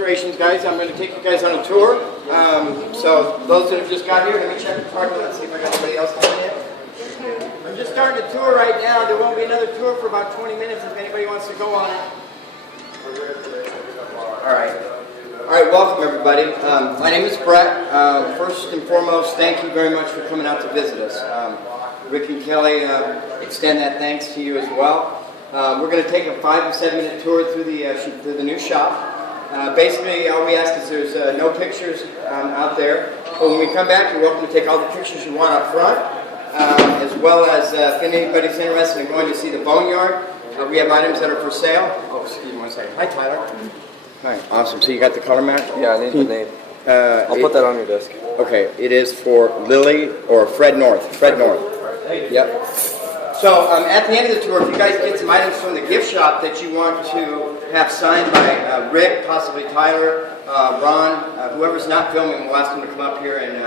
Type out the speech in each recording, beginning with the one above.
Restorations, guys. I'm going to take you guys on a tour. So those that have just got here, let me check the parking lot, see if I got anybody else coming in. I'm just starting a tour right now. There won't be another tour for about 20 minutes if anybody wants to go on it. All right. All right, welcome everybody. My name is Brett. First and foremost, thank you very much for coming out to visit us. Rick and Kelly extend that thanks to you as well. We're going to take a 5 to 7 minute tour through the new shop. Basically, all we ask is there's no pictures out there. But when we come back, you're welcome to take all the pictures you want up front, as well as if anybody's interested in going to see the boneyard. We have items that are for sale. Oh, excuse me one second. Hi, Tyler. Hi. Awesome. So you got the color match? Yeah, I need the name. I'll put that on your desk. Okay. It is for Lily or Fred North. Fred North. Yep. So at the end of the tour, if you guys get some items from the gift shop that you want to have signed by Rick, possibly Tyler, Ron, whoever's not filming, we'll ask them to come up here and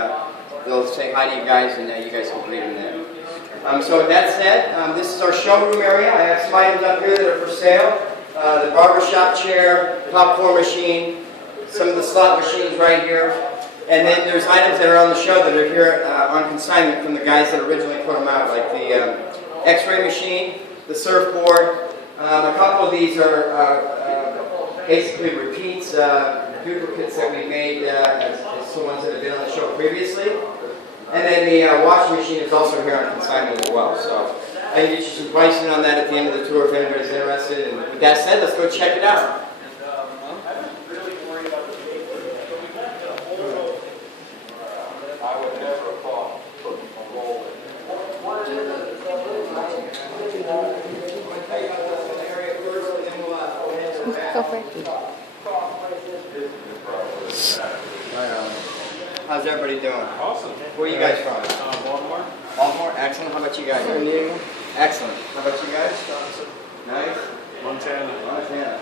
they'll say hi to you guys and you guys can read them there. So with that said, this is our showroom area. I have some items up here that are for sale. The barbershop chair, popcorn machine, some of the slot machines right here. And then there's items that are on the show that are here on consignment from the guys that originally put them out, like the X-ray machine, the surfboard. A couple of these are basically repeats, duplicates that we made as the ones that have been on the show previously. And then the washing machine is also here on consignment as well. So I can get you some pricing on that at the end of the tour if anybody's interested. And with that said, let's go check it out. Go for it. How's everybody doing? Awesome. Where are you guys from? Baltimore. Baltimore? Excellent. How about you guys? Excellent. How about you guys? Nice. Montana. Montana.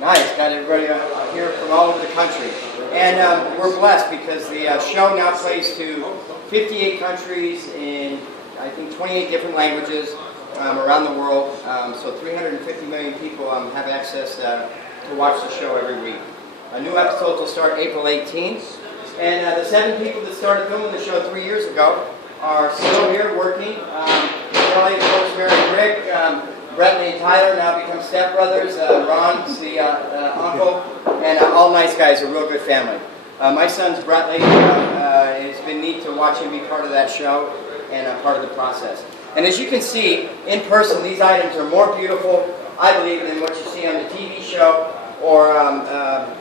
Nice. Got everybody here from all over the country. And we're blessed because the show now plays to 58 countries in, I think, 28 different languages around the world. So 350 million people have access to watch the show every week. New episodes will start April 18th. And the 7 people that started filming the show 3 years ago are still here working. Kelly, of course, married Rick. Brett and Tyler now become stepbrothers. Ron's the uncle. And all nice guys, a real good family. My son's Brett Lady. It's been neat to watch him be part of that show and part of the process. And as you can see, in person, these items are more beautiful, I believe, than what you see on the TV show. Or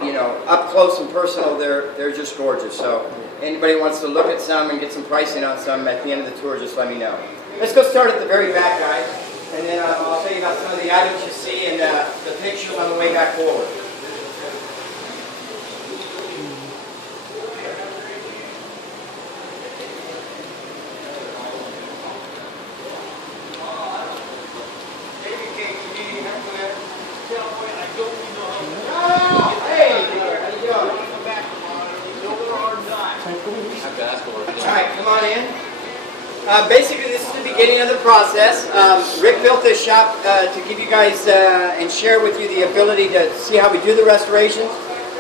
you know, up close and personal, they're just gorgeous. So anybody wants to look at some and get some pricing on some at the end of the tour, just let me know. Let's go start at the very back, guys, and then I'll tell you about some of the items you see and the pictures on the way back forward. Basically, this is the beginning of the process. Rick built this shop to give you guys and share with you the ability to see how we do the restorations.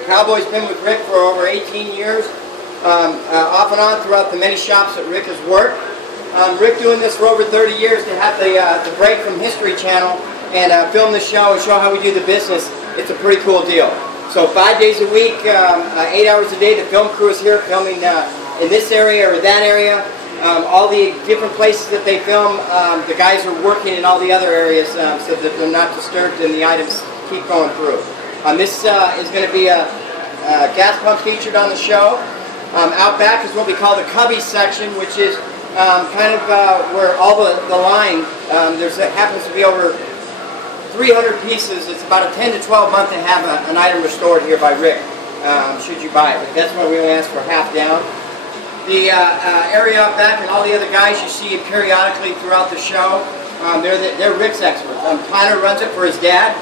Cowboy's been with Rick for over 18 years, off and on throughout the many shops that Rick has worked. Rick doing this for over 30 years to have the break from History Channel and film the show and show how we do the business. It's a pretty cool deal. So 5 days a week, 8 hours a day, the film crew is here filming in this area or that area. All the different places that they film, the guys are working in all the other areas so that they're not disturbed and the items keep going through. This is going to be a gas pump featured on the show. Out back is what we call the cubby section, which is kind of where all the line, it happens to be over 300 pieces. It's about a 10 to 12 month to have an item restored here by Rick, should you buy it. But that's why we only ask for half down. The area up back and all the other guys you see periodically throughout the show, they're Rick's experts. Tyler runs it for his dad,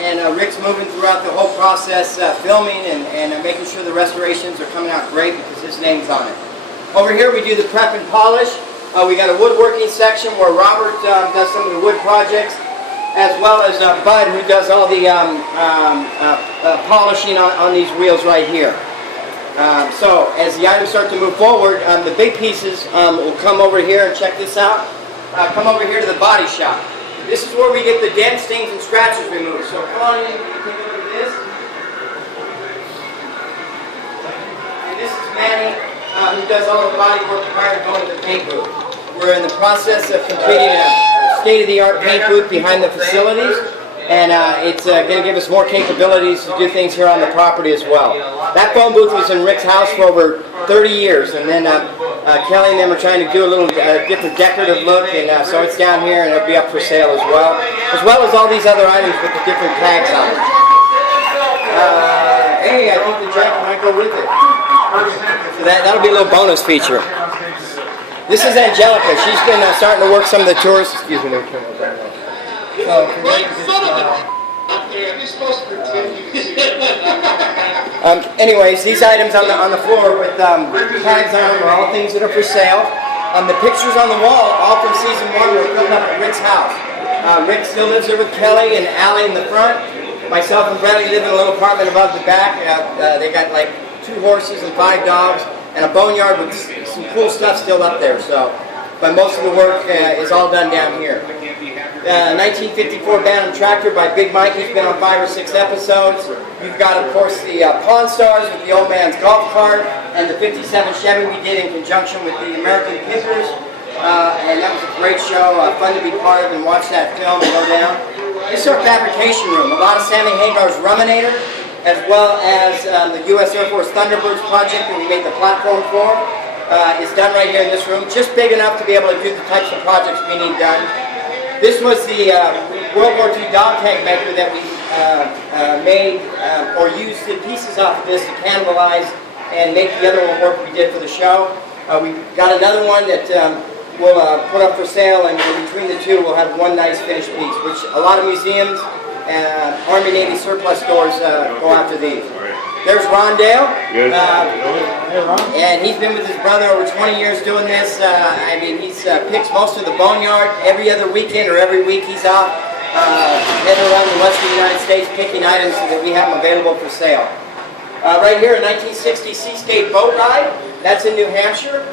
and Rick's moving throughout the whole process, filming and making sure the restorations are coming out great because his name's on it. Over here we do the prep and polish. We got a woodworking section where Robert does some of the wood projects. as well as Bud, who does all the polishing on these wheels right here. So as the items start to move forward, the big pieces will come over here and check this out. Come over here to the body shop. This is where we get the dents, stings, and scratches removed. So come on in and take a look at this. And this is Manny, who does all the body work prior to going to the paint booth. We're in the process of completing a state-of-the-art paint booth behind the facilities. And it's going to give us more capabilities to do things here on the property as well. That phone booth was in Rick's house for over 30 years, and then Kelly and them are trying to do a little different decorative look, and so it's down here and it'll be up for sale as well as all these other items with the different tags on them. Hey, I think the jacket might go with it. So that'll be a little bonus feature. This is Angelica. She's been starting to work some of the tours. Excuse me. Anyways, these items on the floor with tags on them are all things that are for sale. The pictures on the wall, all from season 1, were filmed up at Rick's house. Rick still lives there with Kelly and Allie in the front. Myself and Bradley live in a little apartment above the back. They got like 2 horses and 5 dogs and a boneyard with some cool stuff still up there. So, but most of the work is all done down here. 1954 Bantam Tractor by Big Mike. He's been on 5 or 6 episodes. You've got, of course, the Pawn Stars with the old man's golf cart, and the 57 Chevy we did in conjunction with the American Pickers. And that was a great show, fun to be part of and watch that film and go down. This is our fabrication room. A lot of Sammy Hagar's Ruminator, as well as the U.S. Air Force Thunderbirds project that we made the platform for, is done right here in this room. Just big enough to be able to do the types of projects we need done. This was the World War II dog tag maker that we made or used the pieces off of this to cannibalize and make the other one work we did for the show. We got another one that we'll put up for sale, and between the two we'll have one nice finished piece, which a lot of museums and Army Navy surplus stores go after these. There's Rondale, and he's been with his brother over 20 years doing this. I mean, he's picks most of the boneyard every other weekend or every week. He's out heading around the western United States picking items so that we have them available for sale. Right here, a 1960 Seascape boat ride. That's in New Hampshire.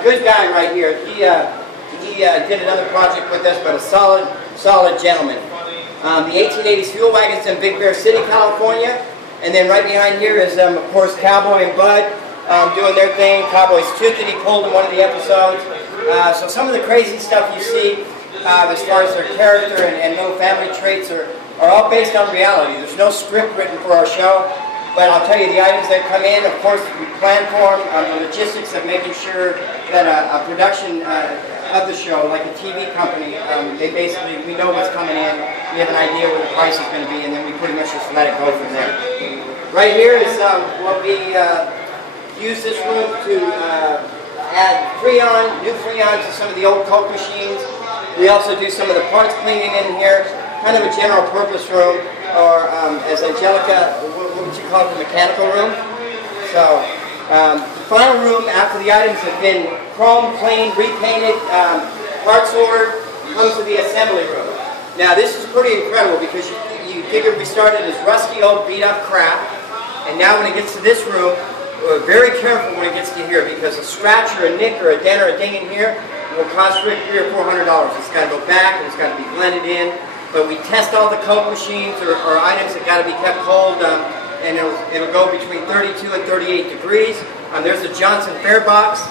Good guy right here. He did another project with us, but a solid gentleman. The 1880s fuel wagons in Big Bear City, California. And then right behind here is, of course, Cowboy and Bud doing their thing. Cowboy's tooth that he pulled in one of the episodes. So some of the crazy stuff you see as far as their character and little family traits are all based on reality. There's no script written for our show. But I'll tell you, the items that come in, of course, we plan for them. The logistics of making sure that a production of the show, like a TV company, we know what's coming in, we have an idea what the price is going to be, and then we pretty much just let it go from there. Right here is what we use this room to add new Freon to some of the old Coke machines. We also do some of the parts cleaning in here, kind of a general purpose room, or as Angelica, what would you call it, the mechanical room? So, the final room, after the items have been chrome, cleaned, repainted, parts ordered, comes to the assembly room. Now this is pretty incredible because you figure we started as rusty old beat up crap, and now when it gets to this room, we're very careful when it gets to here because a scratch or a nick or a dent or a ding in here will cost $300 or $400. It's got to go back and it's got to be blended in. But we test all the Coke machines or items that got to be kept cold, and it'll go between 32 and 38 degrees. There's a Johnson Fair box.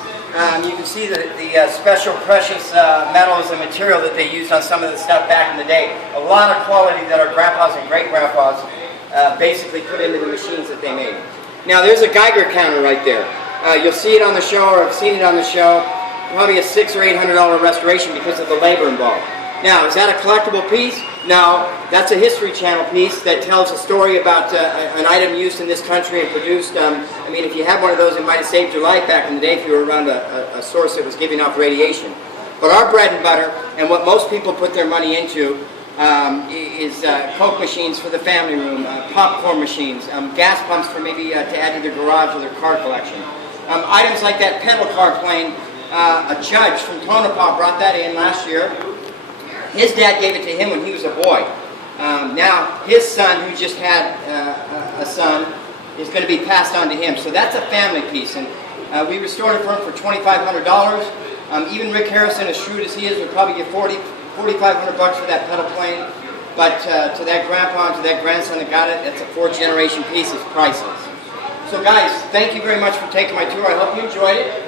You can see the special precious metals and material that they used on some of the stuff back in the day. A lot of quality that our grandpas and great-grandpas basically put into the machines that they made. Now there's a Geiger counter right there. You'll see it on the show, or I've seen it on the show. Probably a $600 or $800 restoration because of the labor involved. Now, is that a collectible piece? No, that's a History Channel piece that tells a story about an item used in this country and produced. I mean, if you had one of those, it might have saved your life back in the day if you were around a source that was giving off radiation. But our bread and butter, and what most people put their money into, is Coke machines for the family room, popcorn machines, gas pumps for maybe to add to their garage or their car collection. Items like that pedal car plane, a judge from Tonopah brought that in last year. His dad gave it to him when he was a boy. Now his son, who just had a son, is going to be passed on to him. So that's a family piece, and we restored it for him for $2,500. Even Rick Harrison, as shrewd as he is, would probably get $4,500 for that pedal plane. But to that grandpa and to that grandson that got it, that's a 4th-generation piece. It's priceless. So guys, thank you very much for taking my tour. I hope you enjoyed it.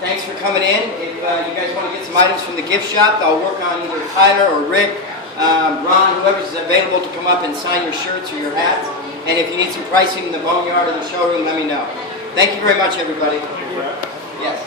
Thanks for coming in. If you guys want to get some items from the gift shop, I'll work on either Tyler or Rick, Ron, whoever's available to come up and sign your shirts or your hats. And if you need some pricing in the boneyard or the showroom, let me know. Thank you very much, everybody. Yes.